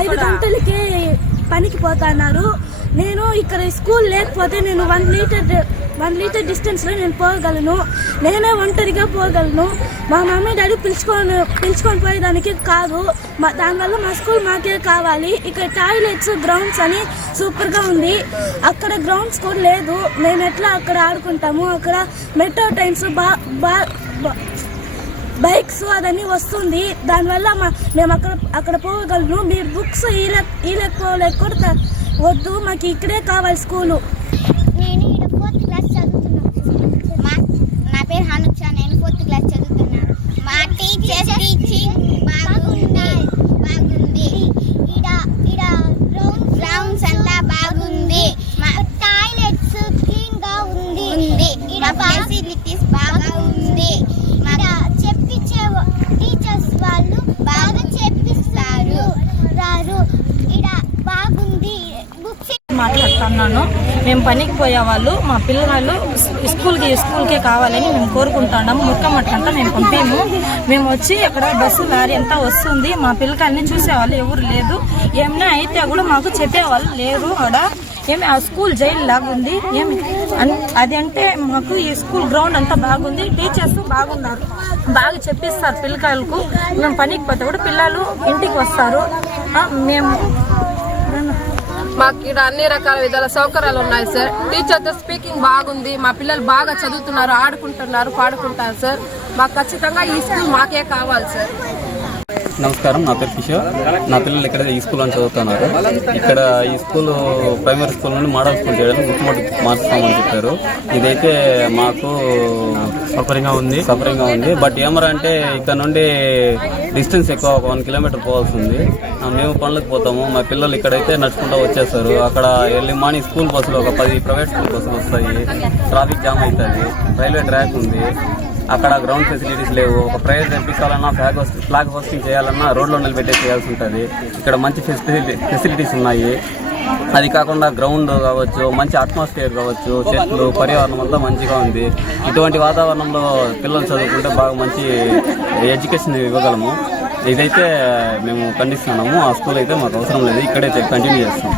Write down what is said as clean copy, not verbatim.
5 గంటలకి పనికి పోతున్నారు. నేను ఇక్కడ స్కూల్ లేకపోతే నేను 1 లీటర్ డిస్టెన్స్ లో నేను పోగలను. నేనే ఒంటరిగా పోగలను. మా మమ్మీ డాడీ పిలుచుకొని పోయేదానికి కాదు. దానివల్ల మా స్కూల్ మాకే కావాలి. ఇక్కడ టాయిలెట్స్, గ్రౌండ్స్ అని సూపర్ గా ఉంది. అక్కడ గ్రౌండ్స్ కూడా లేదు. మేము ఎట్లా అక్కడ ఆడుకుంటాము? అక్కడ మెట్రో ట్రైన్స్, బైక్స్ అదన్నీ వస్తుంది. దానివల్ల మేము అక్కడ పోగలను. మీరు బుక్స్ ఇవ్వలేకపోలేక వద్దు, మాకు ఇక్కడే కావాలి స్కూలు. నేను ఇక్కడ 4th క్లాస్ చదువుతున్నాను. నా పేరు హనుక్ష. నేను 4th క్లాస్ చదువుతున్నాను. మా టీచర్ టీచింగ్ బాగుంది. ఇక్కడ గ్రౌండ్స్ అంతా బాగుంది. మా టాయిలెట్స్ క్లీన్ గా ఉంది. ఇక్కడ ఫెసిలిటీస్ బాగా ఉంది. చెప్పించే టీచర్స్ వాళ్ళు బాగా చెప్పిస్తారు. ఇక్కడ బాగుంది. మాట్లాడుతున్నాను. మేము పనికి పోయేవాళ్ళు మా పిల్లలు స్కూల్కే కావాలని మేము కోరుకుంటున్నాము. ముక్కమట్టంతా మేము పంపాము. మేము వచ్చి అక్కడ బస్సు లారీ అంతా వస్తుంది. మా పిల్లకాయలని చూసేవాళ్ళు ఎవరు లేదు. ఏమైనా అయితే కూడా మాకు చెప్పేవాళ్ళు లేరు. అక్కడ ఆ స్కూల్ జైలు లాగుంది. అది అంటే మాకు ఈ స్కూల్ గ్రౌండ్ అంతా బాగుంది. టీచర్స్ బాగున్నారు, బాగా చెప్పిస్తారు పిల్లకాయలకు. మేము పనికి పోతే కూడా పిల్లలు ఇంటికి వస్తారు. మాకు ఇక్కడ అన్ని రకాల విధాల సౌకర్యాలు ఉన్నాయి సార్. టీచర్తో స్పీకింగ్ బాగుంది. మా పిల్లలు బాగా చదువుతున్నారు, ఆడుకుంటున్నారు, పాడుకుంటారు సార్. మాకు ఖచ్చితంగా ఈ స్కూల్ మాకే కావాలి సార్. నమస్కారం, నా పేరు కిషోర్. నా పిల్లలు ఇక్కడ ఈ స్కూల్ అని చదువుతున్నారు. ఇక్కడ ఈ స్కూల్ ప్రైమరీ స్కూల్ నుండి మోడల్ స్కూల్ చేయడానికి ముఖ్యమంత్రి మార్చుతామని చెప్పారు. ఇదైతే మాకు సౌకర్యంగా ఉంది. బట్ ఏమరంటే ఇక్కడ నుండి డిస్టెన్స్ ఎక్కువ, 1 కిలోమీటర్ పోవాల్సి ఉంది. మేము పనులకు పోతాము. మా పిల్లలు ఇక్కడైతే నడుచుకుంటూ వచ్చేస్తారు. అక్కడ ఎర్లీ మార్నింగ్ స్కూల్ బస్సులు ఒక 10 ప్రైవేట్ స్కూల్ బస్సులు వస్తాయి. ట్రాఫిక్ జామ్ అవుతుంది. రైల్వే ట్రాక్ ఉంది. అక్కడ గ్రౌండ్ ఫెసిలిటీస్ లేవు. ఒక ప్రైవేట్ తెప్పించాలన్నా, ఫ్లాగ్ హోస్టింగ్ చేయాలన్నా రోడ్లో నిలబెట్టే చేయాల్సి ఉంటుంది. ఇక్కడ మంచి ఫెసిలిటీస్ ఉన్నాయి. అది కాకుండా గ్రౌండ్ కావచ్చు, మంచి అట్మాస్ఫియర్ కావచ్చు, చెట్లు, పర్యావరణం అంతా మంచిగా ఉంది. ఇటువంటి వాతావరణంలో పిల్లలు చదువుకుంటే బాగా మంచి ఎడ్యుకేషన్ ఇవ్వగలము. ఇదైతే మేము ఖండిస్తున్నాము. ఆ స్కూల్ అయితే మాకు అవసరం లేదు. ఇక్కడైతే కంటిన్యూ చేస్తాం.